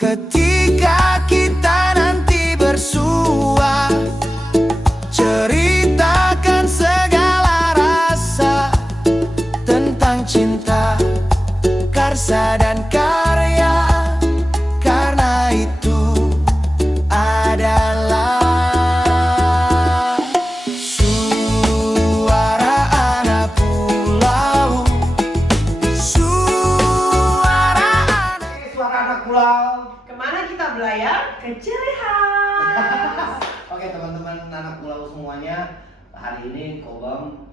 Ketika kita nanti bersua, ceritakan segala rasa tentang cinta, karsa dan karya. Karena itu adalah suara anak pulau. Suara anak pulau. Kemana kita belayar? Ke Cili House. Oke teman-teman anak pulau semuanya, hari ini Kobam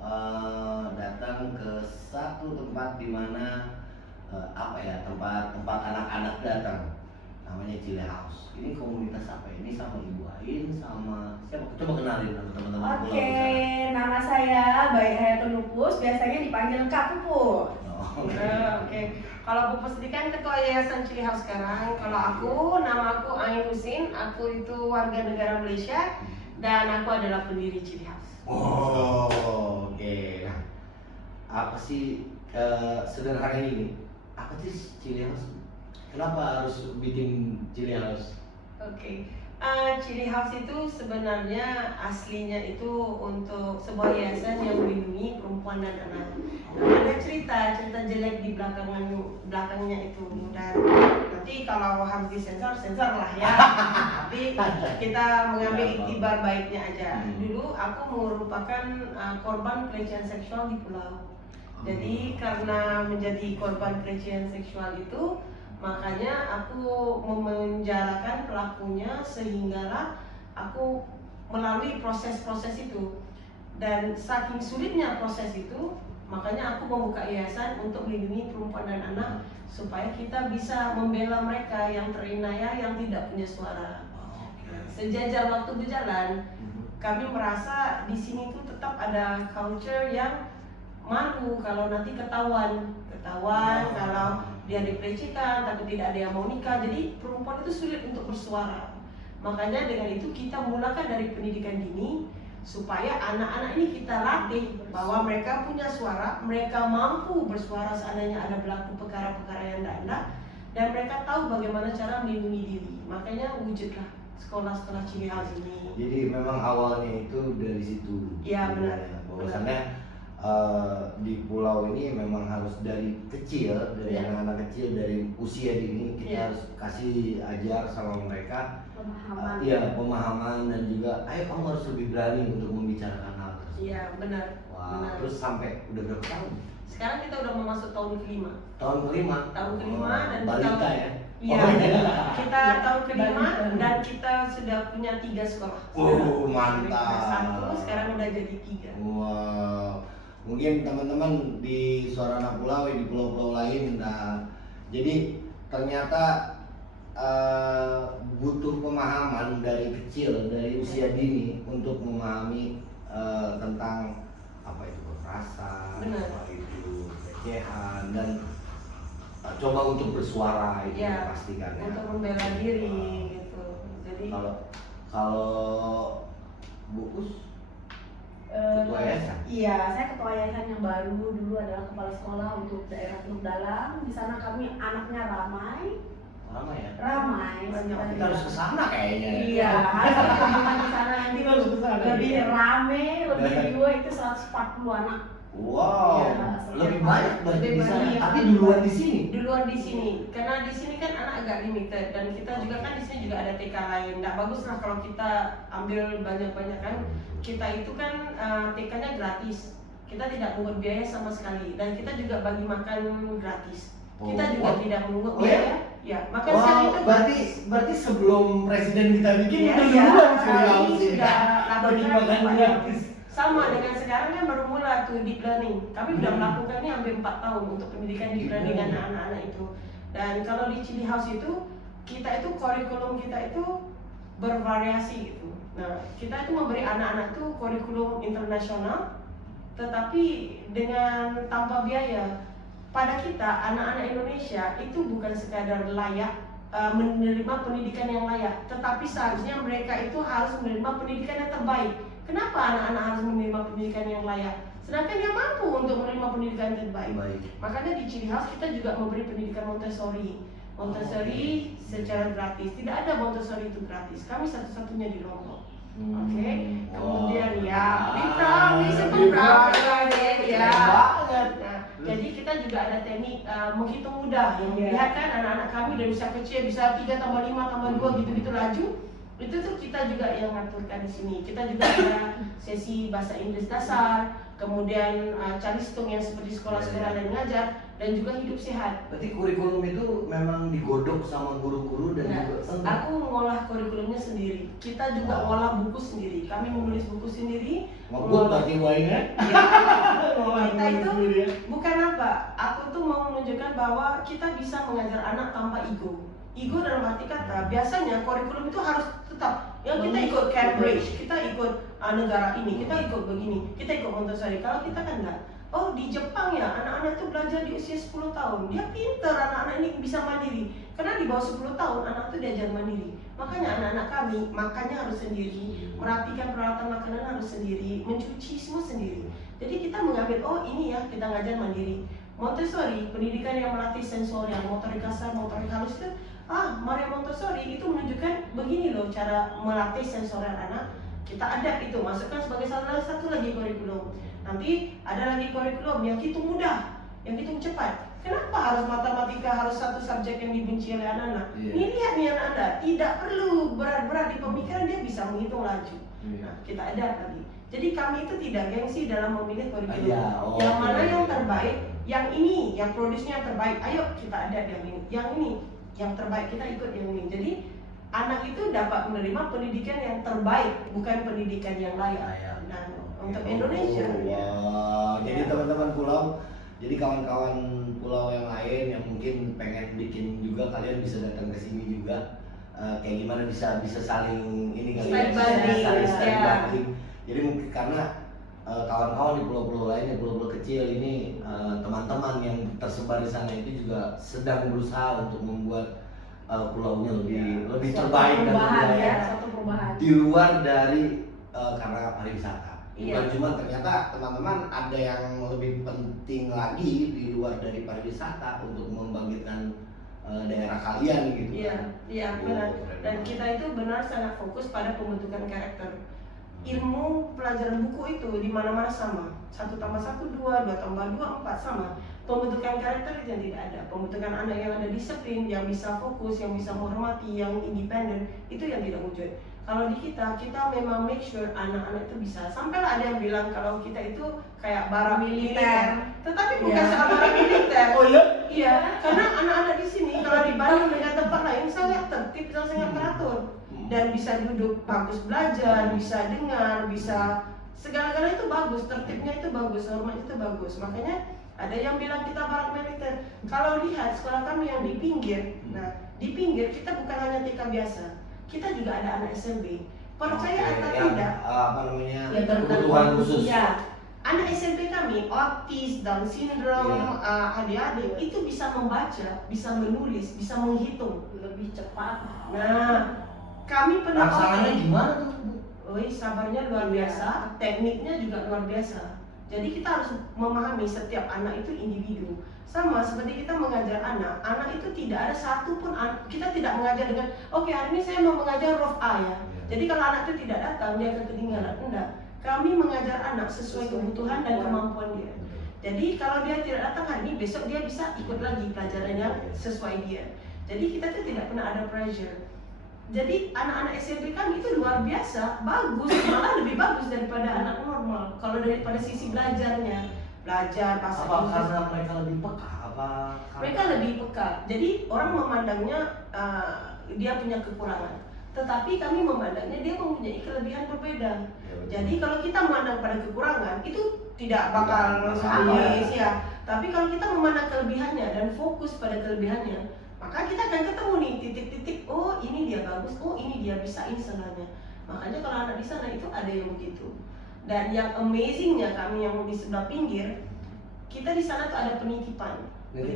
datang ke satu tempat di mana tempat anak-anak datang, namanya Cili House. Ini komunitas apa? Ini sama Ibu Ain sama siapa? Coba kenalin sama teman-teman pulau. Oke, nama saya Bayi Hayatun Lupus, biasanya dipanggil Kak Pupu. Oke. Kalau Pupus ini kan ketua Yayasan Cili House sekarang. Kalau aku, nama aku Ain Husin. Aku itu warga negara Malaysia dan aku adalah pendiri Cili House. Oh, oke. Nah, apa sih sederhana ini? Apa sih Cili House? Kenapa harus bikin Cili House? Oke. Cili House itu sebenarnya aslinya itu untuk sebuah yayasan yang melindungi perempuan dan anak. Ada cerita jelek di belakangnya itu, dan nanti kalau harus disensor lah ya. Tapi kita mengambil iktibar baiknya aja. Dulu aku merupakan korban pelecehan seksual di pulau. Jadi karena menjadi korban pelecehan seksual itu, makanya aku memenjarakan pelakunya sehinggalah aku melalui proses-proses itu. Dan saking sulitnya proses itu, makanya aku membuka yayasan untuk melindungi perempuan dan anak supaya kita bisa membela mereka yang teraniaya, yang tidak punya suara. Sejajar waktu berjalan, kami merasa di sini tuh tetap ada culture yang malu kalau nanti ketahuan kalau dia dipelecehkan tapi tidak ada yang mau nikah. Jadi perempuan itu sulit untuk bersuara. Makanya dengan itu kita mulakan dari pendidikan dini supaya anak-anak ini kita latih bahwa mereka punya suara, mereka mampu bersuara seandainya ada berlaku perkara-perkara yang tidak, dan mereka tahu bagaimana cara melindungi diri. Makanya wujudlah sekolah-sekolah Cili House ini. Jadi memang awalnya itu dari situ. Iya benar. Bahwasannya di pulau ini memang harus dari kecil, dari anak-anak kecil, dari usia dini kita harus kasih ajar sama mereka pemahaman dan juga ayo kamu harus lebih berani untuk membicarakan hal tersebut. Iya benar. Wah, terus sampai udah berapa tahun? Sekarang kita udah memasuk tahun kelima. Tahun kelima Dan balita kita, ya? Iya, kita tahun kelima dan kita sudah punya 3 sekolah. Mantap. 1, sekarang udah jadi 3. Wow. Mungkin teman-teman di Suara Anak Pulau di pulau-pulau lain, nah jadi ternyata butuh pemahaman dari kecil, dari usia dini untuk memahami tentang apa itu kekerasan, apa itu pelecehan, dan coba untuk bersuara itu ya, pastikan ya. Untuk membela diri gitu. Jadi kalau Bu Us ketua yayasan? Iya, saya ketua yayasan yang baru, dulu adalah kepala sekolah untuk daerah Teluk Dalam. Di sana kami anaknya ramai. Ramai ya? Ramai. Kita harus ke sana kayaknya. Iya, harus kunjungan di sana nanti Kita harus ke sana. lebih rame, lebih riuh, itu 140 anak. Wow, Ya, lebih banyak berarti di sana. banyak. Tapi duluan di sini. Duluan di sini, karena di sini kan anak agak limited dan kita juga kan di sini juga ada TK lain. Nggak bagus lah kalau kita ambil banyak-banyak kan. Kita itu kan TK-nya gratis. Kita tidak pungut biaya sama sekali dan kita juga bagi makan gratis. Kita juga tidak pungut biaya. Ya, makan siang itu berarti sebelum presiden kita bikin itu ya, duluan ini sudah bagi makan gratis. Sama dengan sekarang kan baru mulai tuh deep learning. Kami sudah melakukannya hampir 4 tahun untuk pendidikan deep learning anak-anak itu. Dan kalau di Cili House itu, kita itu kurikulum kita itu bervariasi gitu. Nah, kita itu memberi anak-anak tuh kurikulum internasional, tetapi dengan tanpa biaya. Pada kita, anak-anak Indonesia itu bukan sekadar layak menerima pendidikan yang layak, tetapi seharusnya mereka itu harus menerima pendidikan yang terbaik. Kenapa anak-anak harus menerima pendidikan yang layak? Sedangkan dia mampu untuk menerima pendidikan yang terbaik. Makanya di Cili House kita juga memberi pendidikan Montessori. Montessori secara gratis. Tidak ada Montessori itu gratis. Kami satu-satunya di Lombok. Oke. Kemudian ya, be proud, be super proud, ya. Nah, jadi kita juga ada teknik menghitung mudah yang memperlihatkan anak-anak kami dari usia kecil bisa 3 tambah 5 tambah 2 gitu-gitu laju. Itu tuh kita juga yang ngaturkan di sini. Kita juga ada sesi bahasa Inggris dasar, kemudian calistung yang seperti sekolah-sekolah lain ngajar, dan juga hidup sehat. Berarti kurikulum itu memang digodok sama guru-guru dan juga Aku ngolah kurikulumnya sendiri. Kita juga ngolah buku sendiri. Kami menulis buku sendiri. Ngebut berarti wainnya. Kita itu bukan apa. Aku tuh mau menunjukkan bahwa kita bisa mengajar anak tanpa ego. Ego dalam arti kata, biasanya kurikulum itu harus tetap. Yang kita ikut Cambridge, kita ikut negara ini, kita ikut begini, kita ikut Montessori. Kalau kita kan enggak. Oh, di Jepang ya, anak-anak itu belajar di usia 10 tahun. Dia pinter, anak-anak ini bisa mandiri. Karena di bawah 10 tahun, anak itu diajar mandiri. Makanya anak-anak kami makannya harus sendiri, merapikan peralatan makanan harus sendiri, mencuci semua sendiri. Jadi kita mengambil, oh ini ya, kita ngajar mandiri. Montessori, pendidikan yang melatih sensorial, motorik kasar, motorik halus itu, Maria Montessori itu menunjukkan begini loh cara melatih sensorial anak. Kita ada itu, masukkan sebagai salah satu lagi kurikulum. Nanti ada lagi kurikulum yang hitung mudah, yang hitung cepat. Kenapa harus matematika, harus satu subjek yang dibenci oleh anak-anak? Ini lihat nih anak-anak, tidak perlu berat-berat di pemikiran, dia bisa menghitung laju. Nah, kita ada lagi. Jadi kami itu tidak gengsi dalam memilih kurikulum. Yang mana yang terbaik, yang ini, yang produksinya terbaik, ayo kita ada yang ini. Yang ini, yang terbaik, kita ikut yang ini. Jadi anak itu dapat menerima pendidikan yang terbaik, bukan pendidikan yang layak. Dan untuk Indonesia. Jadi teman-teman pulau, jadi kawan-kawan pulau yang lain yang mungkin pengen bikin juga, kalian bisa datang ke sini juga. Kayak gimana bisa saling ini kali ya, saling banding. Jadi mungkin karena kawan-kawan di pulau-pulau lain, di pulau-pulau kecil ini, teman-teman yang tersebar di sana itu juga sedang berusaha untuk membuat pulaunya lebih terbaik dan lebih layak di luar dari karena pariwisata. Bukan cuma, ternyata teman-teman ada yang lebih penting lagi di luar dari pariwisata untuk membangkitkan daerah kalian gitu. Iya benar. Dan kita itu benar sangat fokus pada pembentukan karakter. Ilmu pelajaran buku itu di mana-mana sama. 1 tambah 1 2, 2 tambah 2 4 sama. Pembentukan karakter itu yang tidak ada. Pembentukan anak yang ada disiplin, yang bisa fokus, yang bisa menghormati, yang independen, itu yang tidak wujud. Kalau di kita memang make sure anak-anak itu bisa. Sampailah ada yang bilang kalau kita itu kayak bara militer. Tetapi bukan soal bara militer. Oh iya? Iya, karena anak-anak di sini kalau dibanding dengan tempat lain sangat tertib dan sangat teratur. Dan bisa duduk bagus belajar, bisa dengar, bisa segala-galanya itu bagus, tertibnya itu bagus, hormat itu bagus. Makanya ada yang bilang kita barak militer. Kalau lihat sekolah kami yang di pinggir, nah di pinggir kita bukan hanya TK biasa, kita juga ada anak SLB. Percaya atau tidak? Kebutuhan khusus. Ya, anak SLB kami, autis, Down syndrome, adik-adik itu bisa membaca, bisa menulis, bisa menghitung lebih cepat. Nah, kami pernah Laksananya gimana tuh? sabarnya luar biasa, tekniknya juga luar biasa. Jadi kita harus memahami setiap anak itu individu. Sama seperti kita mengajar anak itu tidak ada satupun kita tidak mengajar dengan oke, hari ini saya mau mengajar huruf A ya. Jadi kalau anak itu tidak datang, dia akan ketinggalan. Enggak. Kami mengajar anak sesuai kebutuhan dan kemampuan dia. Jadi kalau dia tidak datang hari ini, besok dia bisa ikut lagi pelajarannya sesuai dia. Jadi kita tuh tidak pernah ada pressure. Jadi anak-anak SMP kami itu luar biasa, bagus, malah lebih bagus daripada anak normal. Kalau daripada sisi belajar bahasa Inggris. Karena mereka lebih peka? Mereka lebih peka. Jadi orang memandangnya dia punya kekurangan. Tetapi kami memandangnya dia mempunyai kelebihan berbeda. Jadi kalau kita memandang pada kekurangan itu tidak bakal habis ya. Tapi kalau kita memandang kelebihannya dan fokus pada kelebihannya, maka kita akan ketemu nih titik-titik, oh ini dia bagus, oh ini dia bisain sebenarnya. Makanya kalau anak di sana itu ada yang begitu. Dan yang amazingnya kami yang di sebelah pinggir, kita di sana tuh ada penitipan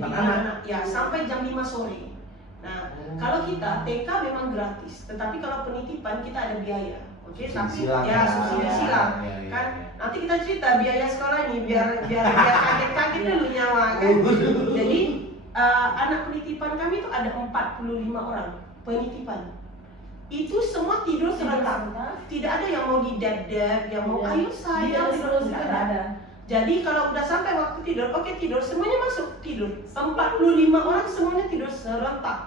anak ya sampai jam 5 sore. Nah, kalau kita TK memang gratis, tetapi kalau penitipan kita ada biaya. Oke, tapi ya subsidi silang. Kan nanti kita cerita biaya sekolah ini biar kaget-kaget dulu nyawa kan. Jadi anak penitipan kami itu ada 45 orang penitipan. Itu semua tidur serentak. Tidak ada yang mau didab-dab, yang mau ayo sayang tidur, tidak ada. Jadi kalau udah sampai waktu tidur, oke tidur, semuanya masuk tidur. 45 orang semuanya tidur serentak.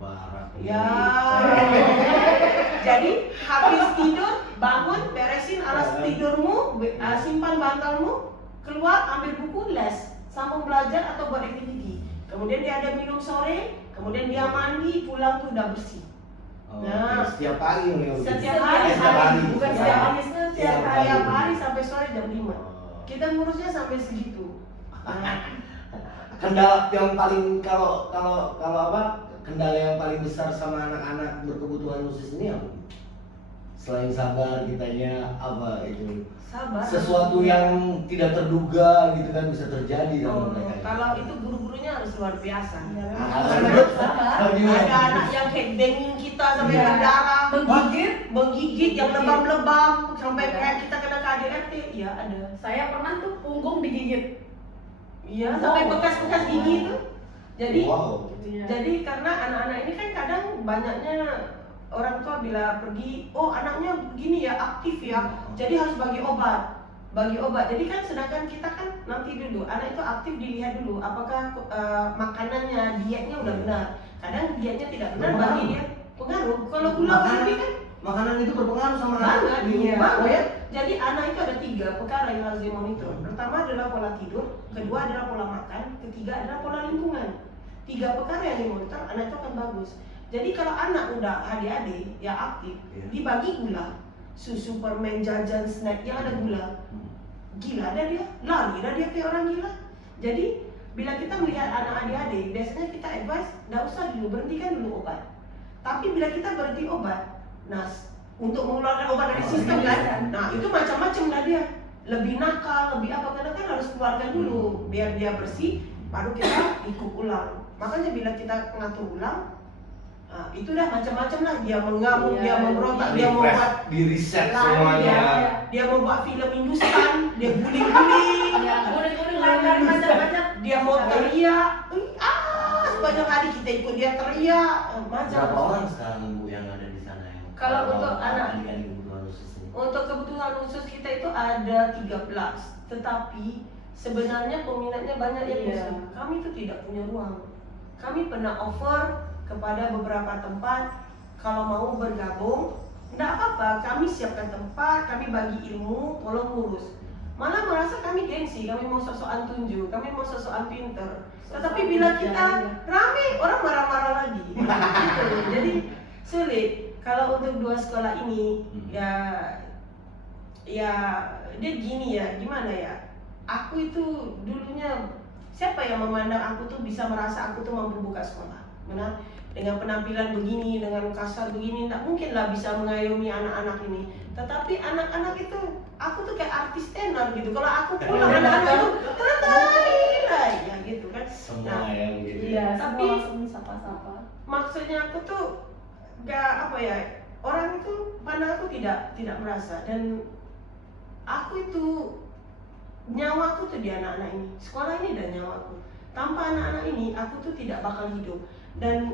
Barat. Ya. Jadi habis tidur, bangun, beresin alas tidurmu, simpan bantalmu, keluar ambil buku les, sambung belajar atau buat aktiviti. Kemudian dia ada minum sore, kemudian dia mandi, pulang tuh udah bersih. Nah, setiap hari nih. Setiap hari, bukan setiap hari, Setiap setiap hari sampai sore jam 5. Kita ngurusnya sampai segitu. Kendala yang paling kalau apa? Kendala yang paling besar sama anak-anak berkebutuhan khusus ini apa? Selain sabar, kitanya apa itu? Sabar. Sesuatu yang tidak terduga gitu kan bisa terjadi sama mereka. Kalau itu guru-gurunya harus luar biasa. Gimana? Ada anak yang headbanging kita sampai Iya. berdarah, menggigit yang Menggigit. lebam-lebam sampai Iya. kayak kita kena KDRT. Iya ada. Saya pernah tuh punggung digigit. Iya sampai bekas-bekas gigi itu. Jadi Wow. jadi karena anak-anak ini kan kadang banyaknya orang tua bila pergi, oh anaknya begini ya aktif ya, jadi harus bagi obat. Jadi kan sedangkan kita kan nanti dulu anak itu aktif dilihat dulu apakah makanannya, dietnya udah benar. Kadang dietnya tidak benar bagi dia pengaruh. Kalau gula berlebih kan Makanan itu berpengaruh sama anak. banget, Iya. banget. Jadi anak itu ada 3 perkara yang harus dimonitor. Pertama adalah pola tidur, kedua adalah pola makan, ketiga adalah pola lingkungan. 3 perkara yang dimonitor, anak itu akan bagus. Jadi kalau anak udah adik-adik ya aktif, dibagi gula, susu, permen, jajan, snack yang ada gula, gila dah dia, lari dah dia kayak orang gila. Jadi bila kita melihat anak adik-adik, biasanya kita advice, nggak usah dulu, berhentikan dulu obat. Tapi bila kita berhenti obat, nah untuk mengeluarkan obat dari sistem kan, nah itu macam-macam lah dia, lebih nakal, lebih apa, karena kan harus keluarkan dulu, biar dia bersih, baru kita ikut ulang. Makanya bila kita ngatur ulang, itu dah macam-macam lah, dia mengamuk, Iya, dia memberontak, Di dia mau buat di riset Lah, semuanya. dia mau buat film Hindustan, dia guling-guling, Ya, kuning-kuning lari-lari macam-macam. dia mau teriak, sepanjang hari kita ikut dia teriak, Berapa macam. orang sekarang Bu yang ada di sana yang Kalau untuk anak adik-adik kebutuhan khusus ini? Untuk kebutuhan khusus kita itu ada 13, tetapi sebenarnya peminatnya banyak yang Iya. khusus. Kami itu tidak punya ruang. Kami pernah offer kepada beberapa tempat, kalau mau bergabung, enggak apa-apa, kami siapkan tempat, kami bagi ilmu, tolong ngurus. Malah merasa kami gengsi, kami mau sosokan tunjuk, kami mau sosokan pinter. Tetapi bila kita rame, orang marah-marah lagi. Gitu. Jadi sulit. Kalau untuk 2 sekolah ini, ya dia gini ya, gimana ya? Aku itu dulunya siapa yang memandang aku tuh bisa merasa aku tuh mampu buka sekolah? Benar? Dengan penampilan begini, dengan kasar begini, tidak mungkin lah bisa mengayomi anak-anak ini. Tetapi anak-anak itu, aku tuh kayak artis tenar gitu. Kalau aku pulang anak-anak itu tertarik, ya gitu kan. Semua yang gitu. Iya, Tapi- semua langsung sapa-sapa. Maksudnya aku tuh gak apa ya, orang itu pandang aku tidak merasa, dan aku itu nyawaku tuh di anak-anak ini, sekolah ini dan nyawaku. Tanpa anak-anak ini aku tuh tidak bakal hidup. Dan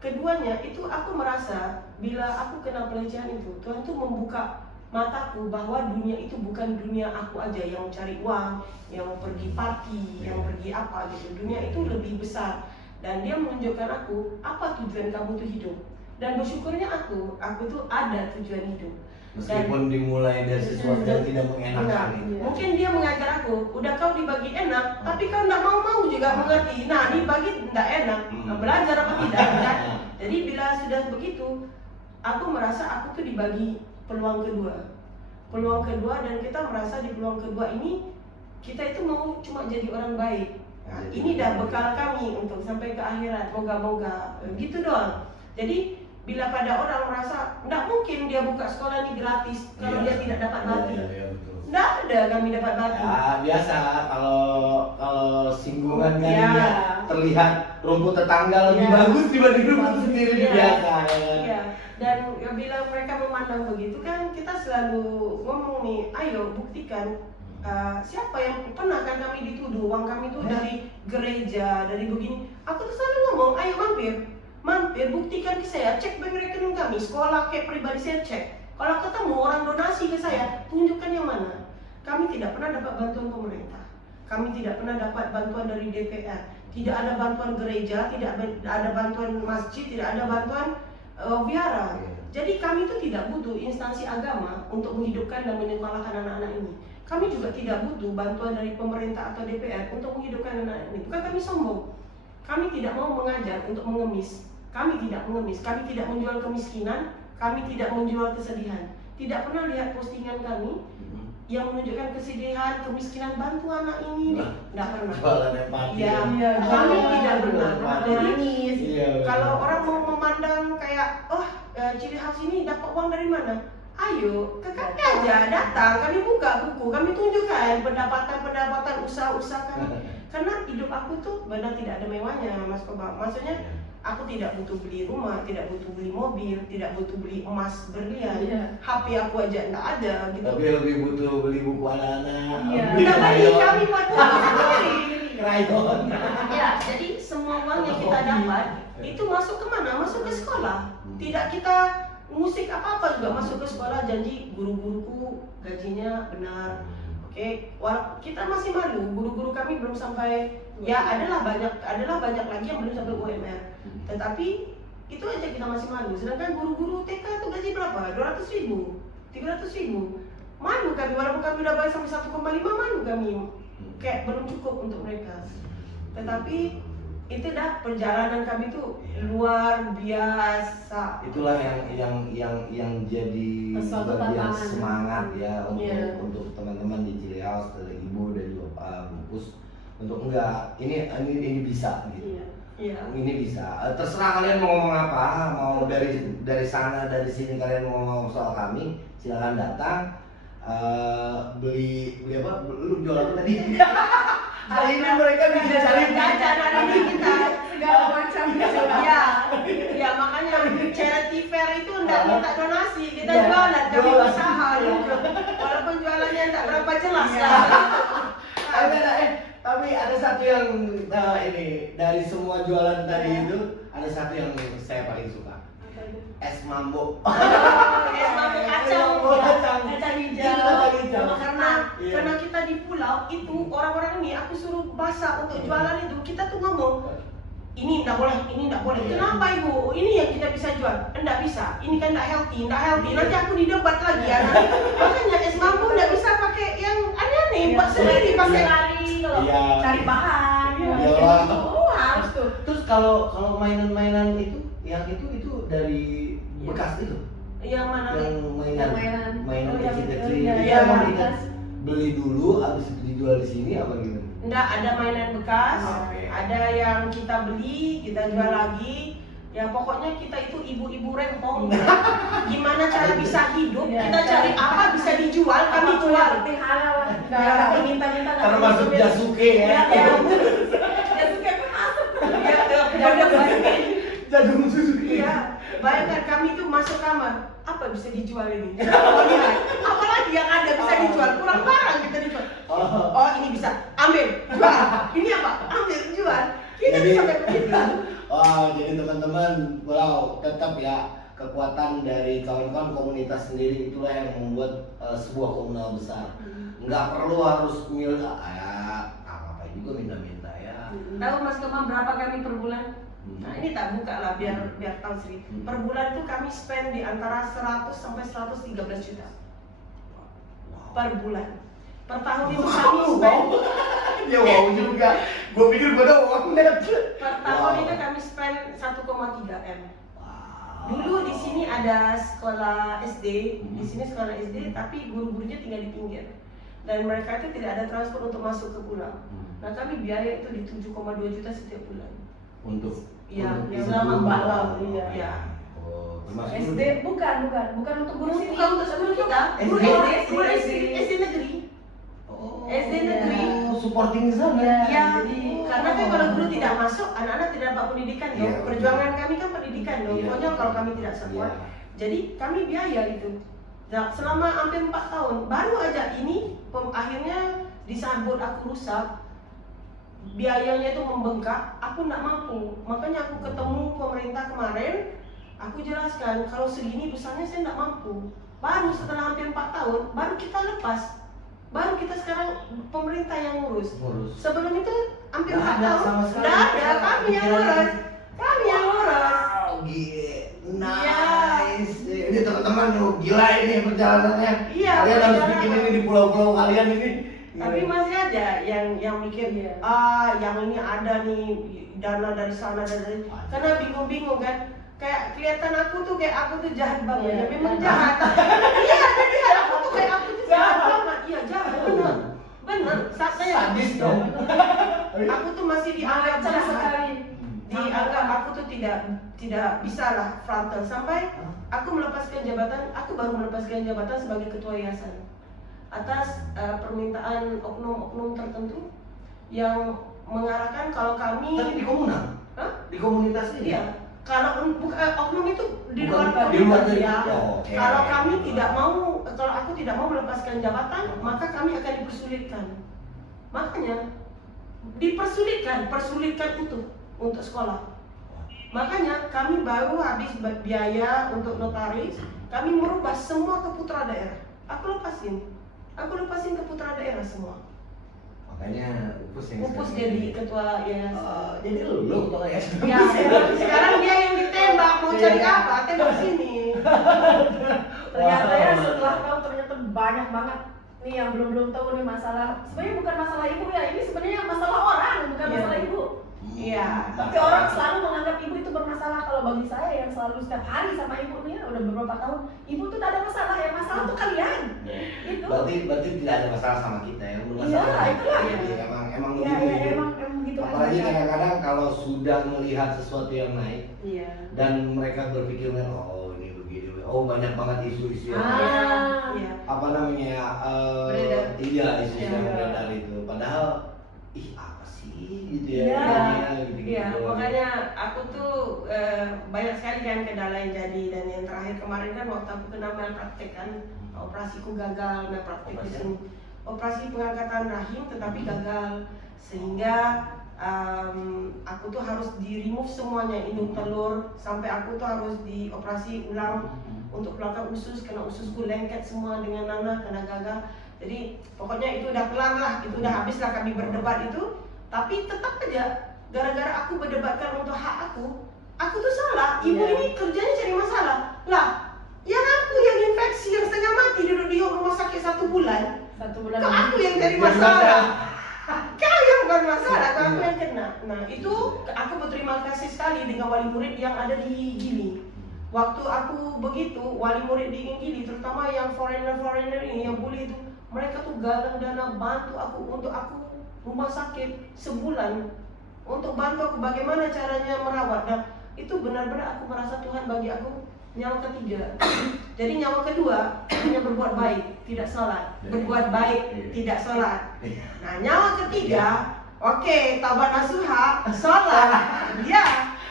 keduanya itu aku merasa bila aku kena pelecehan itu, Tuhan tuh membuka mataku bahwa dunia itu bukan dunia aku aja yang cari uang, yang pergi party, yang pergi apa gitu. Dunia itu lebih besar, dan dia menunjukkan aku apa tujuan kamu tuh hidup. Dan bersyukurnya aku tuh ada tujuan hidup. Meskipun dimulai dari sesuatu yang tidak mengenakan Benar. itu. Mungkin dia mengajar aku, udah kau dibagi enak, tapi kau nggak mau juga mengerti. Nah, dibagi nggak enak, belajar apa tidak kan? Jadi bila sudah begitu, aku merasa aku tuh dibagi peluang kedua, dan kita merasa di peluang kedua ini kita itu mau cuma jadi orang baik. Nah, ini dah bekal kami untuk sampai ke akhirat, moga-moga gitu doang. Jadi bila pada orang merasa nggak mungkin dia buka sekolah ini gratis kalau dia tidak dapat baki, betul. nggak ada kami dapat baki. Ya, biasa kalau singgungan kan Ya. ya, terlihat rumput tetangga lebih Ya. bagus dibanding rumput sendiri Iya. biasa ya. Iya. Dan bila mereka memandang begitu kan, kita selalu ngomong nih, ayo buktikan Siapa yang pernah kan kami dituduh uang kami itu dari gereja, dari begini. Aku tuh selalu ngomong, ayo mampir buktikan ke saya, cek bank rekening kami, sekolah kayak pribadi saya cek. Kalau ketemu orang donasi ke saya, tunjukkan yang mana. Kami tidak pernah dapat bantuan pemerintah, kami tidak pernah dapat bantuan dari DPR, tidak ada bantuan gereja, tidak ada bantuan masjid, tidak ada bantuan wihara. Jadi kami itu tidak butuh instansi agama untuk menghidupkan dan menyekolahkan anak-anak ini. Kami juga tidak butuh bantuan dari pemerintah atau DPR untuk menghidupkan anak ini. Bukan kami sombong. Kami tidak mau mengajar untuk mengemis. Kami tidak mengemis. Kami tidak menjual kemiskinan. Kami tidak menjual kesedihan. Tidak pernah lihat postingan kami yang menunjukkan kesedihan, kemiskinan, bantu anak ini. Tidak pernah. Jualan empati. Ya, Iya, kami jualan tidak pernah. empati. Jadi Iya, kalau orang mau memandang kayak, Cili House ini dapat uang dari mana? Ayo, ke kami aja, datang, kami buka buku, kami tunjukkan pendapatan usaha-usaha kami. Karena hidup aku tuh benar tidak ada mewahnya, Mas Koba. Maksudnya, aku tidak butuh beli rumah, tidak butuh beli mobil, tidak butuh beli emas berlian. Iya. HP aku aja enggak ada gitu. Tapi lebih butuh beli buku anak-anak, Iya. beli Kita beli, krayon. kami buat sendiri. Krayon. Ya, jadi semua uang yang kita dapat itu masuk kemana? Masuk ke sekolah. Tidak kita musik apa-apa juga masuk ke sekolah, janji guru-guruku gajinya benar. Oke, kita masih malu, guru-guru kami belum sampai, ya adalah banyak lagi yang belum sampai UMR. Tetapi itu aja kita masih malu. Sedangkan guru-guru TK itu gaji berapa? 200.000, 300.000. Malu kami, walaupun kami udah bayar sampai 1,5, malu kami. Kayak belum cukup untuk mereka. Tetapi itu dah perjalanan kami tuh luar biasa. Itulah yang jadi Suatu bagian tantangan. semangat ya Iya. untuk teman-teman di Cili House, dari ibu dan juga Pak Bungkus, untuk enggak ini bisa gitu. Iya. Ini bisa. Terserah kalian mau ngomong apa, mau dari sana dari sini kalian mau ngomong soal kami, silakan datang. Beli apa? Lu jual apa tadi? Hari ini mereka bisa cari jajan hari ini kita Segala macam ya makanya charity fair itu enggak minta donasi, kita Iya, jualan, kami jualan. usaha gitu. Walaupun jualannya enggak berapa jelas Iya. lah. Tapi ada satu yang ini dari semua jualan tadi itu ada satu yang saya paling suka. Es mambo. Es mambo kacang. Kacang Kacang hijau. Kacang hijau. Iya. Karena kita di pulau itu orang-orang ini aku suruh masak untuk jualan itu, kita tuh ngomong ini enggak boleh, ini enggak boleh. Iya. Kenapa ibu? Ini yang kita bisa jual. Enggak bisa. Ini kan enggak healthy. Nanti aku didebat lagi ya. Makanya es mambo enggak bisa pakai yang aneh-aneh. Buat sendiri pakai lari kalau Iya. cari bahan. Iya. Harus tuh. Terus kalau mainan-mainan itu yang itu dari bekas itu. yang mana? Yang mainan Oh, yang kecil-kecil itu, iya, itu iya, emang bekas. beli dulu habis itu dijual di sini apa gimana? Enggak, ada mainan bekas, Oke. ada yang kita beli, kita jual lagi. Ya pokoknya kita itu ibu-ibu rempong. Gimana cara bisa hidup? Iya, Kita cari apa bisa dijual, kami Apapun jual. yang penting halal lah. Nggak minta-minta. nggak Termasuk minta-minta. Jasuke ya. Ya, Jasuke pun masuk. Ya udah bayangin. Jagung Suzuki. Iya, bayangkan kami itu masuk kamar. Apa bisa dijual ini? Mau lihat. Apalagi yang ada bisa dijual, kurang barang kita dijual. Oh ini bisa, ambil, jual. Ini apa? Ambil, jual. Kita Jadi- sampai begitu. Jadi teman-teman, walau tetap ya kekuatan dari kawan-kawan komunitas sendiri itulah yang membuat sebuah komunal besar. Nggak perlu harus apa juga minta-minta ya. Tahu Mas Kemang berapa kami per bulan? Nah ini tak buka lah biar tahu sih. Per bulan tuh kami spend di antara 100 sampai 113 juta per bulan. Per tahun itu kami spend Ya wow juga. Gue pikir gue doang net. per tahun itu kami spend 1,3 M. Dulu di sini ada sekolah SD, di sini sekolah SD, tapi guru-gurunya tinggal di pinggir. Dan mereka itu tidak ada transport untuk masuk ke pulau. Nah kami biaya itu di 7,2 juta setiap bulan. Untuk Iya, untuk yang ibu selama guru. balau, iya. Iya. Oh, termasuk SD bukan untuk guru sini. Bukan untuk sekolah kita, guru SD negeri. Oh, SD negeri. supporting di sana. Iya, jadi karena kan kalau guru tidak masuk, anak-anak tidak dapat pendidikan dong. Iya. Perjuangan kami kan pendidikan dong. Iya. Konyol kalau kami tidak support. Iya. Jadi kami biaya itu. Selama hampir 4 tahun, baru aja ini akhirnya disambut aku rusak, biayanya itu membengkak, aku nggak mampu. Makanya aku ketemu pemerintah kemarin, aku jelaskan kalau segini besarnya saya nggak mampu. Baru setelah hampir 4 tahun, baru kita lepas. Baru kita sekarang pemerintah yang ngurus. Sebelum itu hampir 4 tahun, nggak ada, kami yang ngurus. Kami yang ngurus. Wow, nice. Ini teman-teman tuh gila ini perjalanannya. Iya, Kalian harus perjalanan. bikin ini di pulau-pulau kalian ini. Tapi masih ada yang mikir Iya. yang ini ada nih dana dari sana dari karena bingung-bingung kan. Kayak kelihatan aku tuh kayak aku tuh jahat banget. Iya. Ya memang jahat. Iya, jadi aku tuh kayak aku tuh jahat banget. Iya, jahat benar. Benar. Sadis dong. Aku tuh masih dianggap Macam jahat. sekali. Dianggap aku tuh tidak bisa lah frontal sampai aku melepaskan jabatan. Aku baru melepaskan jabatan sebagai ketua yayasan atas permintaan oknum-oknum tertentu yang mengarahkan kalau kami Tapi di komunal? Hah? Di komunitas ini? Iya, kalau oknum itu di luar Di luar komunitas dari ya. oh, oke. Kalau kami tidak mau, kalau aku tidak mau melepaskan jabatan, maka kami akan dipersulitkan. Makanya persulitkan untuk sekolah. Makanya kami baru habis biaya untuk notaris, kami merubah semua ke putra daerah. Aku lepasin ke putra daerah semua. Makanya Upus yang Upus sekarang jadi ini. ketua yayasan. Jadi lu ketua yayasan. Ya, sekarang dia yang ditembak, mau cari apa? Tembak sini. Ternyata ya setelah tahu ternyata banyak banget nih yang belum tahu nih masalah. Sebenarnya bukan masalah ibu ya, ini sebenarnya masalah orang, bukan Iya. masalah ibu. Iya. Tapi orang selalu menganggap ibu itu bermasalah. Kalau bagi saya yang selalu setiap hari sama ibu nih udah beberapa tahun, ibu tuh tak ada masalah, yang masalah tuh kalian. Itu. Berarti tidak ada masalah sama kita ya. Iya, itulah. Emang Ya, begitu. emang gitu kan. Apalagi kadang-kadang kalau sudah melihat sesuatu yang naik Iya. dan mereka berpikir oh ini begini, oh banyak banget isu-isu yang Iya. apa namanya Beredar. iya isu Iya. yang beredar itu. Padahal apa sih gitu ya. Iya. jadinya gitu-gitu. Iya, makanya aku tuh banyak sekali kan kendala yang jadi, dan yang terakhir kemarin kan waktu aku kena malpraktek kan, operasiku gagal malpraktek di sini. Operasi pengangkatan rahim tetapi gagal, sehingga aku tuh harus di remove semuanya, indung telur, sampai aku tuh harus dioperasi ulang untuk keluarkan usus, karena ususku lengket semua dengan nanah karena gagal. Jadi pokoknya itu udah kelar lah, itu udah habis lah kami berdebat itu. Tapi tetap aja gara-gara aku berdebatkan untuk hak aku tuh salah. Ibu Iya. ini kerjanya cari masalah lah. Yang aku yang infeksi, yang setengah mati duduk di rumah sakit 1 bulan. 1 bulan. Kok aku yang cari masalah? Kau yang bermasalah, kau aku yang kena. Nah itu aku berterima kasih sekali dengan wali murid yang ada di Gili. Waktu aku begitu, wali murid di Gili, terutama yang foreigner ini yang bully itu, mereka tuh galang dana bantu aku untuk aku rumah sakit sebulan, untuk bantu aku bagaimana caranya merawat. Dan itu benar-benar aku merasa Tuhan bagi aku nyawa ketiga. Jadi nyawa kedua hanya berbuat baik, tidak sholat. Berbuat baik, tidak sholat. Nah nyawa ketiga, oke, taubat nasuha, sholat. Iya.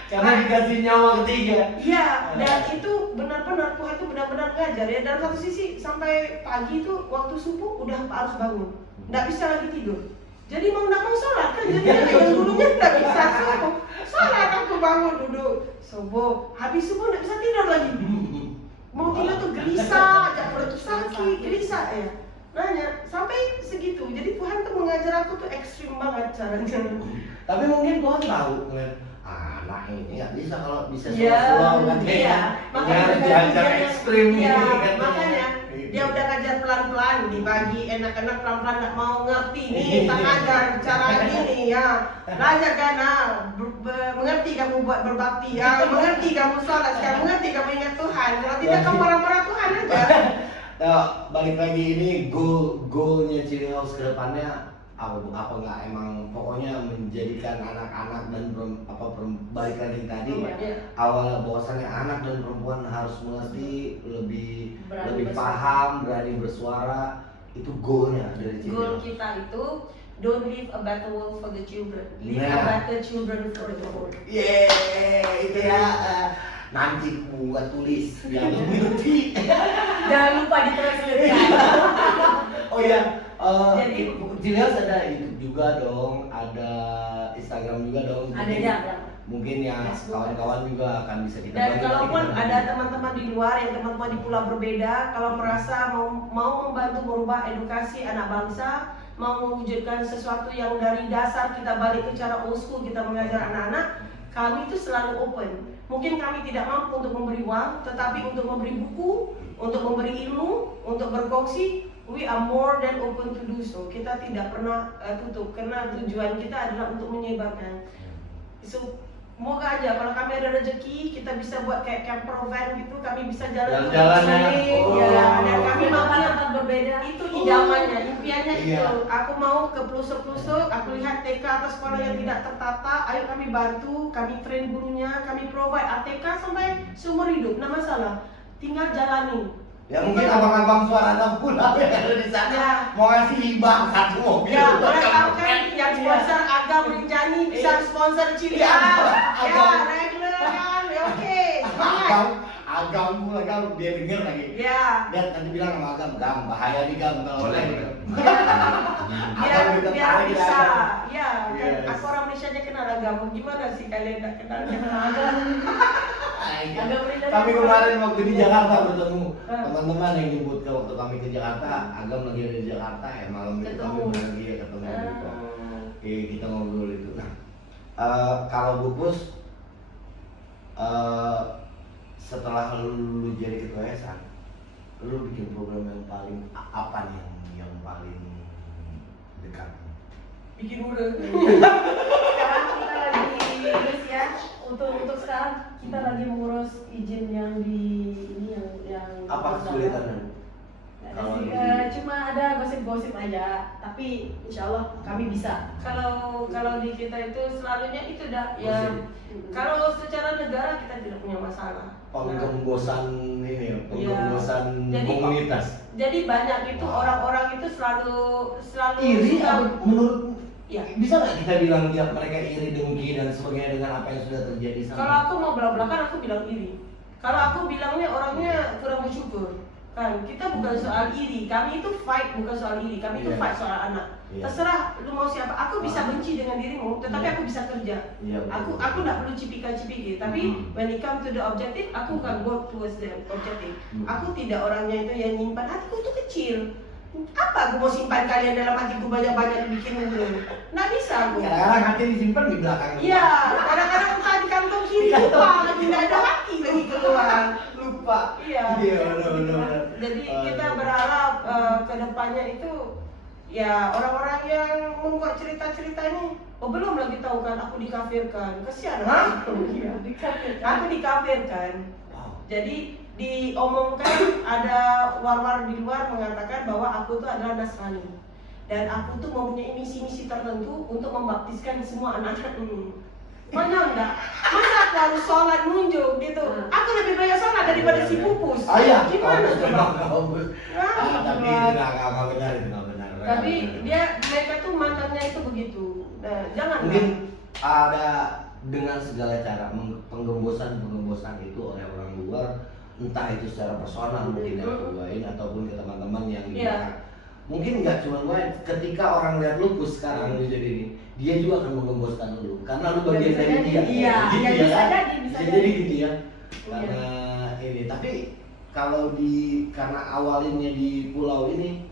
Karena dikasih nyawa ketiga. Iya, dan itu benar-benar Tuhan itu benar-benar ngajar ya. Dan satu sisi sampai pagi itu waktu subuh udah harus bangun, nggak bisa lagi tidur. Jadi mau nggak mau sholat kan, jadi yang dulunya nggak bisa subuh, sholat aku bangun duduk subuh, habis subuh nggak bisa tidur lagi. Mau tidur tuh gelisah, aja perut tuh sakit, gelisah ya. Nanya sampai segitu. Jadi Tuhan tuh mengajar aku tuh ekstrim banget caranya. Tapi mungkin Tuhan tahu ngeliat anak ini nggak bisa kalau bisa Iya, slow kan iya. Makanya harus diajar ekstrim Iya, ini kan. makanya dia udah ngajar pelan-pelan, dibagi enak-enak pelan-pelan nggak mau ngerti nih, tak ajar cara gini ya. Belajar karena mengerti kamu buat berbakti ya, mengerti kamu sholat, sekarang mengerti kamu ingat Tuhan. Kalau tidak kamu marah-marah Tuhan aja. Nah, balik lagi ini goalnya Chili House ke depannya apa nggak emang pokoknya menjadikan anak-anak dan balik lagi tadi Iya. awalnya bahwasannya anak dan perempuan harus mengerti lebih Berani bersuara. paham, berani bersuara, itu goalnya dari Chili Goal House. kita itu don't leave a better world for the children, leave a Nah. better children for the world. Yeay, itu ya. nanti buat tulis biar lu ngerti. Jangan lupa ditranslate. Oh iya, Jadi- Cilias ada YouTube juga dong, ada Instagram juga dong. Ada Mungkin- ya. Mungkin yang Facebook. kawan-kawan juga akan bisa kita Dan bantu. kalaupun Nanti kita ada bantu. teman-teman di luar yang teman-teman di pulau berbeda, kalau merasa mau membantu merubah edukasi anak bangsa, mau mewujudkan sesuatu yang dari dasar kita balik ke cara old school kita mengajar anak-anak, kami itu selalu open. Mungkin kami tidak mampu untuk memberi uang, tetapi untuk memberi buku, untuk memberi ilmu, untuk berkongsi, we are more than open to do so. Kita tidak pernah tutup karena tujuan kita adalah untuk menyebarkan. So, semoga aja kalau kami ada rezeki kita bisa buat kayak camper van gitu, kami bisa jalan Jalan-jalan ya. keliling, Oh. ya, dan kami Kami mau tempat berbeda. itu idamannya, impiannya Iya. itu. Aku mau ke pelosok-pelosok, aku lihat TK atau sekolah yang tidak tertata, ayo kami bantu, kami train gurunya, kami provide ATK sampai seumur hidup, nah masalah. Tinggal jalani. Ya mungkin abang-abang suara anak pulau yang ada di sana Ya. mau ngasih hibah satu mobil. Ya, buat boleh kamu. tahu kan yang sponsor Agam Rinjani bisa sponsor Cilia. Iya, Ya, Agam. regular kan, ya oke. Semangat. Agam pula Agam dia denger lagi. Ya. Dan nanti bilang sama Agam, Gam bahaya nih Gam kalau Boleh. biar Agam biar lagi bisa Agam. ya kan Yes. aku orang Malaysia aja kenal Agam, gimana sih kalian nggak kenal Agam? Agak beda. Kami kemarin waktu di Jakarta bertemu Ah. teman-teman yang nyebut ke waktu kami ke Jakarta, Agam lagi ada di Jakarta ya malam itu kami Ketemu. lagi ya ketemu gitu. Ah. Oke, kita ngobrol itu. Nah, kalau Bupus setelah lu jadi ketua yayasan, lu bikin program yang paling apa nih yang paling dekat? Bikin udah. Sekarang kita lagi ngurus ya. Untuk sekarang kita lagi mengurus izin yang di ini yang Apa kesulitannya? Nggak ada Kalau sih, di- cuma ada gosip-gosip aja, tapi insya Allah kami bisa. Kalau di kita itu selalunya itu dah ya. Kalau secara negara kita tidak punya masalah. Penggembosan ini ya, penggembosan Jadi- komunitas. Jadi banyak itu orang-orang itu selalu Iri suka- apa menurut Ya. bisa nggak kita bilang ya mereka iri dengki dan sebagainya dengan apa yang sudah terjadi sama? Kalau aku mau belak-belakan aku bilang iri. Kalau aku bilangnya orangnya kurang bersyukur. Kan kita bukan soal iri, kami itu fight bukan soal iri, kami itu Iya. fight soal anak. Iya. Terserah lu mau siapa, aku bisa benci dengan dirimu, tetapi Iya. aku bisa kerja. Iya, betul. Aku nggak perlu cipika-cipiki, tapi when it come to the objective, aku akan work towards the objective. Aku tidak orangnya itu yang nyimpan, hatiku itu kecil. Apa aku mau simpan kalian dalam hatiku banyak-banyak dibikin dulu? Nggak bisa aku. Kadang-kadang hati disimpan di belakang. Iya, kadang-kadang entah di kantong kiri lupa lagi nggak ada hati lagi keluar. Lupa. Iya. Iya, benar-benar. Jadi kita berharap ke depannya itu ya orang-orang yang membuat cerita-cerita ini, oh belum lagi tahu kan aku dikafirkan, kesian aku. Iya. Aku dikafirkan. Wow. Jadi diomongkan ada war-war di luar mengatakan bahwa aku tuh adalah Nasrani dan aku tuh mempunyai misi-misi tertentu untuk membaptiskan semua anak-anak ini. Mana enggak? Masa aku harus sholat nunjuk gitu? Aku lebih banyak sholat daripada si pupus. Ayah, Gimana coba? Bagus. Ah, Tapi itu nggak benar, itu nggak benar. Tapi mereka tuh mandangnya itu begitu. Nah, jangan. Mungkin ada dengan segala cara penggembosan itu oleh orang luar, entah itu secara personal mungkin yang keduain ataupun ke teman-teman yang di Iya. belakang. Mungkin nggak cuma gue, ketika orang lihat Lupus sekarang lu jadi ini, dia juga akan menggemboskan lu karena lu bagian Bisa dari jadi, dia. iya, Gitu iya, ya bisa kan? jadi, bisa Bisa jadi. jadi gitu ya. Karena ini, tapi kalau karena awalinnya di pulau ini,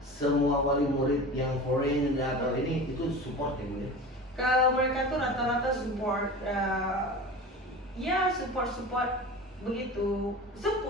semua wali murid yang foreign atau ini itu support ya Bu, ya? Kalau mereka tuh rata-rata support, ya support begitu.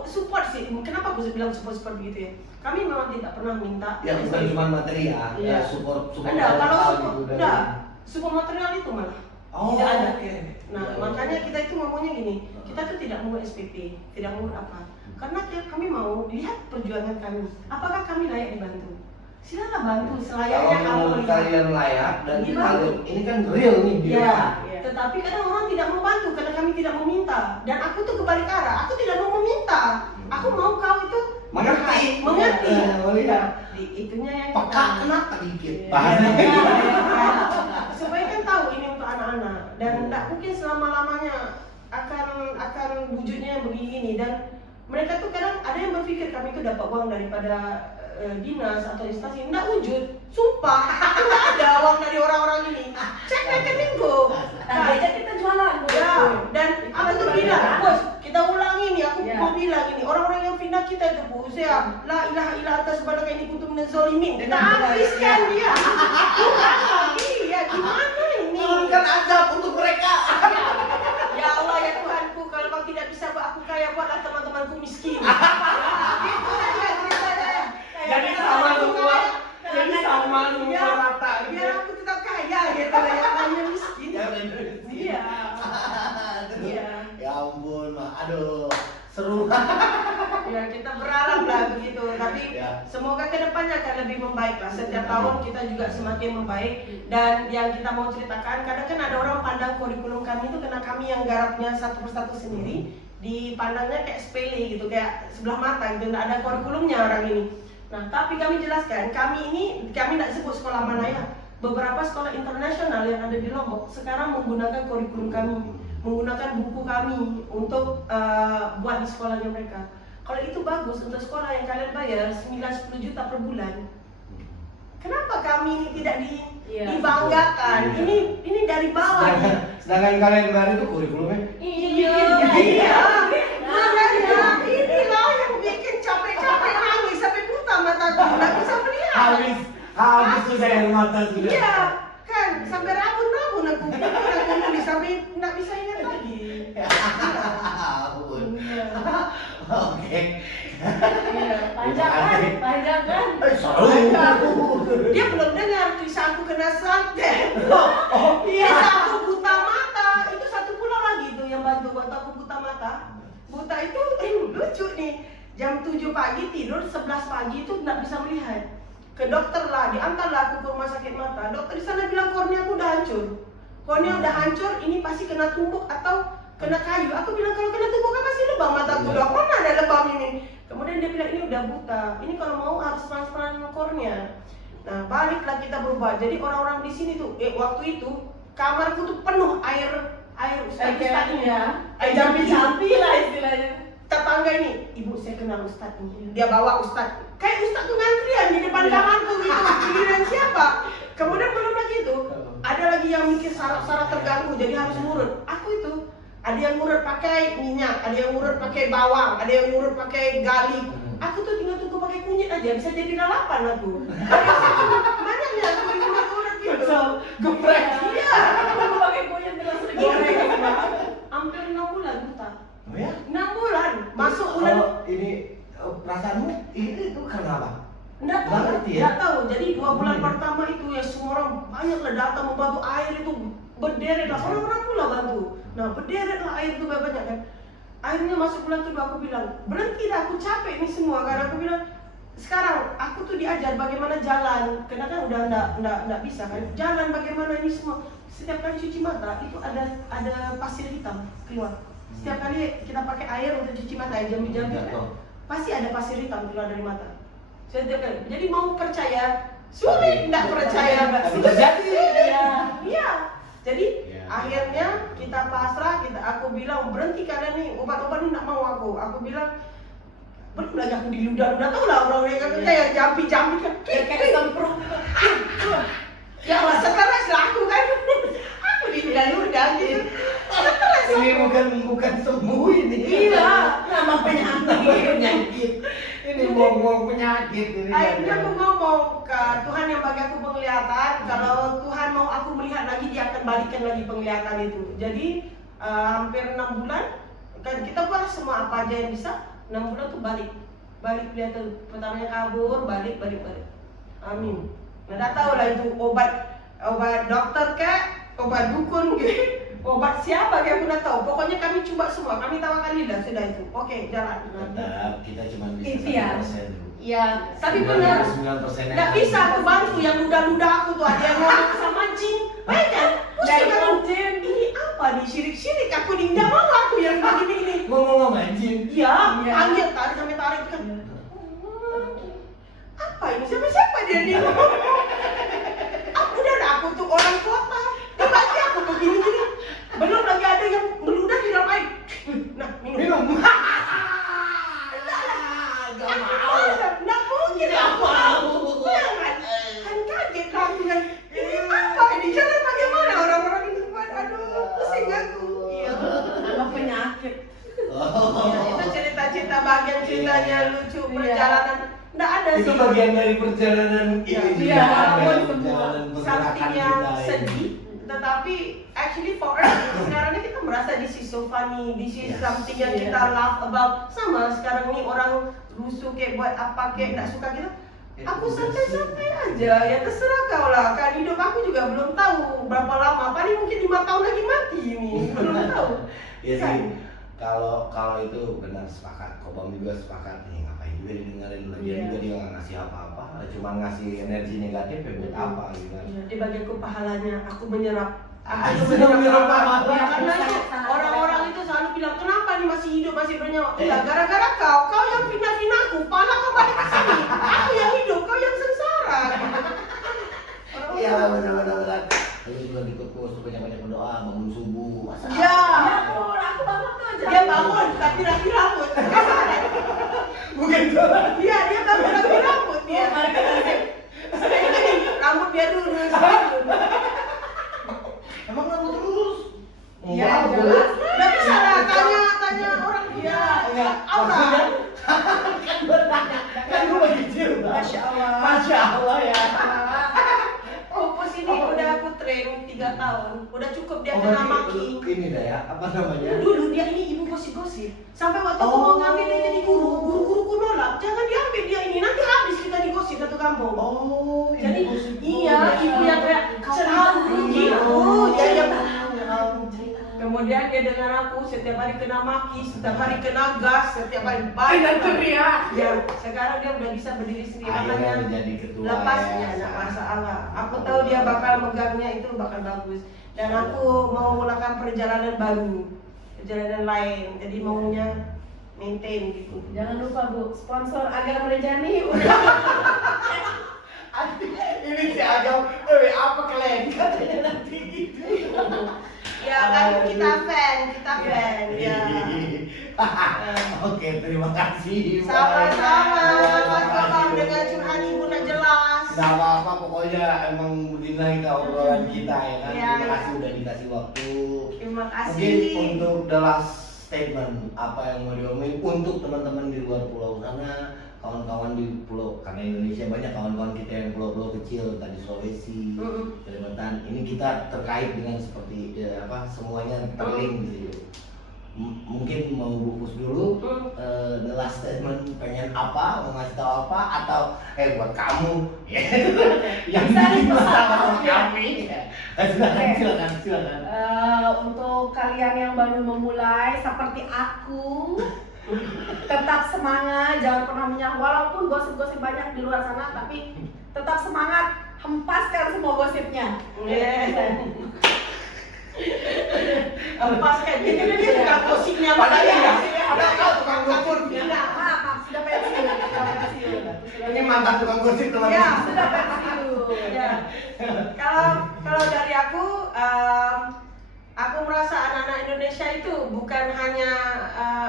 Support sih. Kenapa aku bilang support begitu ya? Kami memang tidak pernah minta. Ya bukan cuma materi ya, Iya. support Ada, kalau mental support, dari- enggak, support material itu malah. Oh, Tidak ada. oke. Nah, Iya, makanya iya. kita itu ngomongnya gini, kita tuh tidak mau SPP, tidak mau apa. Karena kami mau lihat perjuangan kami. Apakah kami layak dibantu? Silakan bantu Kalau selayaknya kamu menurut lihat. kalian layak dan Gimana? kalian ini kan real nih dia. Ya, Iya. tetapi kadang orang tidak mau bantu karena kami tidak meminta. Dan aku tuh kebalik arah, aku tidak mau meminta. Aku mau kau itu Mengerti. mengerti. Melihat. Itunya yang Peka kenapa dikit? Iya, Bahasanya iya, gitu. iya. Supaya kan tahu ini untuk anak-anak dan tidak mungkin selama-lamanya akan wujudnya begini dan mereka tuh kadang ada yang berpikir kami itu dapat uang daripada dinas atau instansi, enggak wujud, sumpah, enggak ada uang dari orang-orang ini. Cek rekeningku. Targetnya kita jualan. Ya, dan aku tuh bilang, bos, kita ulangi nih, aku mau bilang ini, orang-orang yang fitnah kita itu bu, saya la ilaha illa anta subhanaka inni kuntu minaz zalimin. Kita habiskan dia. Iya, gimana ini? Turunkan azab untuk mereka. Ya Allah ya Tuhanku, kalau kau tidak bisa buat aku kaya, buatlah teman-temanku miskin. Gitu aja ceritanya. Jadi sama semua. Jadi sama semua rata. Biar aku tetap kaya gitu ya, hanya miskin. Iya. Iya. Ya ampun, aduh, seru. Ya kita berharap lah begitu, tapi Ya. semoga kedepannya akan lebih membaik lah. Setiap tahun kita juga semakin membaik. Dan yang kita mau ceritakan, kadang kan ada orang pandang kurikulum kami itu karena kami yang garapnya satu persatu sendiri, dipandangnya kayak sepele gitu, kayak sebelah mata gitu, nggak ada kurikulumnya orang ini. Nah, tapi kami jelaskan, kami tidak sebut sekolah mana ya. Beberapa sekolah internasional yang ada di Lombok sekarang menggunakan kurikulum kami, menggunakan buku kami untuk buat di sekolahnya mereka. Kalau itu bagus untuk sekolah yang kalian bayar 9-10 juta per bulan. Kenapa kami ini tidak dibanggakan? Ini dari bawah. Sedangkan kalian baru itu kurikulumnya. Iya. Makanya inilah yang bikin capek-capek nangis sampai buta mataku, nggak bisa melihat. Habis sudah air mata sudah. Iya, kan sampai rabun-rabun aku nulis sampai nggak bisa ingat lagi. Ampun. Iya. Oke. Panjang kan? Dia belum dengar kisah aku kena santet. Kisah aku buta mata. Itu satu pulau lagi tuh yang bantu aku buta mata. Buta itu lucu nih. Jam 7 pagi tidur, 11 pagi itu nggak bisa melihat. Ke dokter lah, diantarlah aku ke rumah sakit mata. Dokter di sana bilang kornea aku udah hancur. Kornea udah hancur, ini pasti kena tumbuk atau kena kayu. Aku bilang kalau kena tumbuk kan pasti lebam mataku. Dok, mana ada lebam ini? Kemudian dia bilang ini udah buta. Ini kalau mau harus transplant kornea. Nah, baliklah kita berubah. Jadi orang-orang di sini tuh, waktu itu kamarku tuh penuh air ustaz ini ya. Air jampi lah istilahnya. Tetangga ini, ibu saya kenal ustaz ini. Dia bawa ustaz. Kayak ustaz tuh ngantrian di depan kamarku gitu. Giliran siapa? Kemudian belum lagi itu, ada lagi yang mikir saraf terganggu, jadi harus ngurut. Aku itu ada yang ngurut pakai minyak, ada yang ngurut pakai bawang, ada yang ngurut pakai garlic. Aku tuh tinggal tunggu pakai kunyit aja, bisa jadi lalapan aku. Banyaknya aku ngurut-ngurut gitu. Geprek. Iya. Aku pakai kunyit terus Hampir 6 bulan buta. Oh ya? 6 bulan. Masuk bulan. Kalau ini perasaanmu ini itu karena apa? Nggak tahu, Nggak ngerti ya? nggak tahu. Jadi 2 bulan pertama itu ya semua orang banyaklah datang membantu air itu berderet lah. Orang-orang pula bantu. Nah berderet lah air itu banyak kan. Akhirnya masuk bulan kedua aku bilang berhenti dah, aku capek nih semua. Karena aku bilang sekarang aku tuh diajar bagaimana jalan. Karena kan udah nggak bisa kan. Jalan bagaimana ini semua. Setiap kali cuci mata itu ada pasir hitam keluar. Setiap kali kita pakai air untuk cuci mata, jambi-jambi kan, pasti ada pasir hitam keluar dari mata. Jadi mau percaya sulit, nggak percaya Bisa jadi. Iya. Jadi Ya. akhirnya kita pasrah, aku bilang berhenti kalian nih obat-obat ini nggak mau aku. Aku bilang belum lagi aku diludah-ludah, tahu lah orang-orang yang kayak jampi-jampi kan, kayak semprot. Ya Allah, stres lah aku kan. Aku diludah-ludah gitu. Stres Ini aku. bukan sembuh ini. Iya, nama penyakit. Ini ngomong penyakit ini. Akhirnya aku ngomong ke Tuhan yang bagi aku penglihatan, kalau Tuhan mau aku melihat lagi, dia akan balikan lagi penglihatan itu. Jadi hampir 6 bulan kan kita buat semua apa aja yang bisa. 6 bulan tuh balik kelihatan. Pertamanya kabur, balik. Amin. Nggak tahu lah itu obat dokter kek, obat dukun gitu. Obat siapa kayak aku nggak tahu. Pokoknya kami coba semua, kami tawakalillah sudah itu. Oke, jalan. Tetap kita cuma bisa Ikhtiar. 1% dulu. Iya, tapi benar. 99% Nggak bisa aku bantu yang ludah-ludah aku tuh, ada yang ngomong sama jin. Baik kan? Pusing aku. Ini apa nih, syirik-syirik aku nih, nggak mau aku yang begini ini. Ngomong anjing. Iya, panggil tarik sampai tarik kan. Apa ini? Siapa dia ngomong? Udah aku tuh orang kota. Tiba-tiba aku begini-gini. Belum lagi ada yang meludah di dalam air. Nah, minum. Gak mau. Nggak mungkin Gak mau. Jangan. Kan kaget aku kan. Ini apa? Di jalan bagaimana orang-orang itu? Aduh, pusing aku. Iya. Tambah penyakit. Ya, itu cerita-cerita bagian ceritanya lucu Iya. perjalanan. Nggak ada Itu sih. bagian dari perjalanan Iya, ini. iya, Perjalanan Something pergerakan yang kita ini. sedih, tetapi actually for us sekarang ini kita merasa this is so funny, this is Yes. something yang Iya. kita laugh about. Sama sekarang nih orang rusuh kayak buat apa kayak nggak suka kita. Aku santai-santai aja, ya terserah kau lah. Kan hidup aku juga belum tahu berapa lama, paling mungkin 5 tahun lagi mati ini, belum tahu. Ya Kan? sih, kalau itu benar sepakat. Kobam juga sepakat nih, ngapain juga didengerin lagi Iya. juga dia nggak ngasih apa-apa, cuma ngasih energi negatif ya buat apa gitu kan? Iya, di bagianku pahalanya aku menyerap. Ah, Aku menyerap pahala. pahala. Ya, karena itu orang-orang itu selalu bilang kenapa nih masih hidup masih bernyawa? Iya, gara-gara kau yang pindah-pindah aku, pahala kau balik ke sini. Aku yang hidup, kau yang sengsara. Iya benar. Lalu juga ikut kos banyak-banyak berdoa, bangun subuh. Masa Ya, Ya ampun, aku bangun tuh aja. dia bangun tapi rapi rambut. bukan jalan. Iya, dia bangun rapi rambut dia. Sering gini, rambut dia lurus. Emang rambut lurus? Iya, Enggak, jelas. Nggak bisa lah, tanya orang dia. Enggak, Aura. maksudnya kan bertanya, kan gue lagi kecil. Masya Allah. Masya Allah ya. Pupus ini udah aku train 3 tahun. Udah cukup dia Oh, kena berarti maki. ini dah ya, apa namanya? Dulu dia ini ibu gosip-gosip. Sampai waktu aku mau ngambil dia jadi guru-guruku nolak. Jangan diambil dia ini, nanti habis kita digosip satu kampung. Oh, ini Jadi gosip iya, gua. ibu yang kayak selalu gitu. Dia kemudian dia dengan aku setiap hari kena maki, setiap hari kena gas, setiap hari Dan teriak. Ya, sekarang dia udah bisa berdiri sendiri. Akhirnya Makanya menjadi ketua lepasnya yayasan. enggak masalah. Aku tahu dia bakal megangnya itu bakal bagus. Dan aku mau melakukan perjalanan baru, perjalanan lain. Jadi maunya maintain gitu. Jangan lupa Bu, sponsor Agam Rejani udah. Ini si Agam, apa kalian katanya nanti gitu. Ya kan kita fan, ya. Oke, terima kasih. Sama-sama, Mas Bambang Makasih. dengan curhat ibu nak jelas. Nggak apa-apa, pokoknya emang dinilai ke obrolan kita ya kan. Iya. Terima kasih udah dikasih waktu. Terima Mungkin kasih. untuk the last statement apa yang mau diomongin untuk teman-teman di luar pulau sana, kawan-kawan di pulau, karena Indonesia banyak kawan-kawan kita yang pulau-pulau kecil tadi Sulawesi, Kalimantan. Ini kita terkait dengan seperti semuanya terlink gitu. Mungkin mau bukus dulu the last statement, pengen apa, mau ngasih tahu apa, atau buat kamu yang Bisa bikin pesan. masalah kami. Silakan. Untuk kalian yang baru memulai seperti aku, tetap semangat, jangan pernah menyerah. Walaupun gosip-gosip banyak di luar sana, tapi tetap semangat, hempaskan semua gosipnya. Lepaskan, jadi dia tukang gosipnya Padahal makanya. ya, padahal kau tukang gosip. Maaf, sudah pensiun. Ini mantan tukang gosip teman. Ya, Sudah pensiun. Ya. Kalau dari aku merasa anak-anak Indonesia itu bukan hanya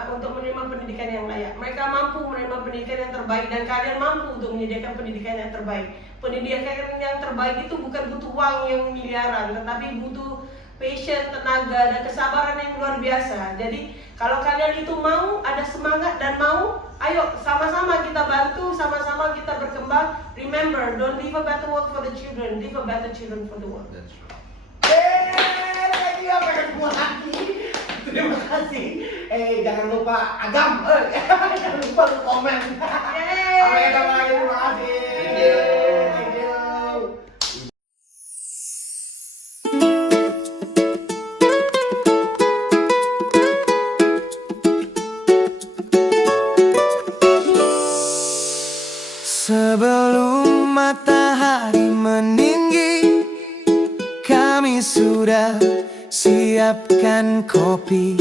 untuk menerima pendidikan yang layak. Mereka mampu menerima pendidikan yang terbaik dan kalian mampu untuk menyediakan pendidikan yang terbaik. Pendidikan yang terbaik itu bukan butuh uang yang miliaran, tetapi butuh passion, tenaga, dan kesabaran yang luar biasa. Jadi kalau kalian itu mau, ada semangat dan mau, ayo sama-sama kita bantu, sama-sama kita berkembang. Remember, don't leave a better world for the children, leave a better children for the world. Terima kasih. Jangan lupa Agam. Jangan lupa komen. Yeay. Terima kasih. Thank you. Sebelum matahari meninggi, kami sudah siapkan kopi.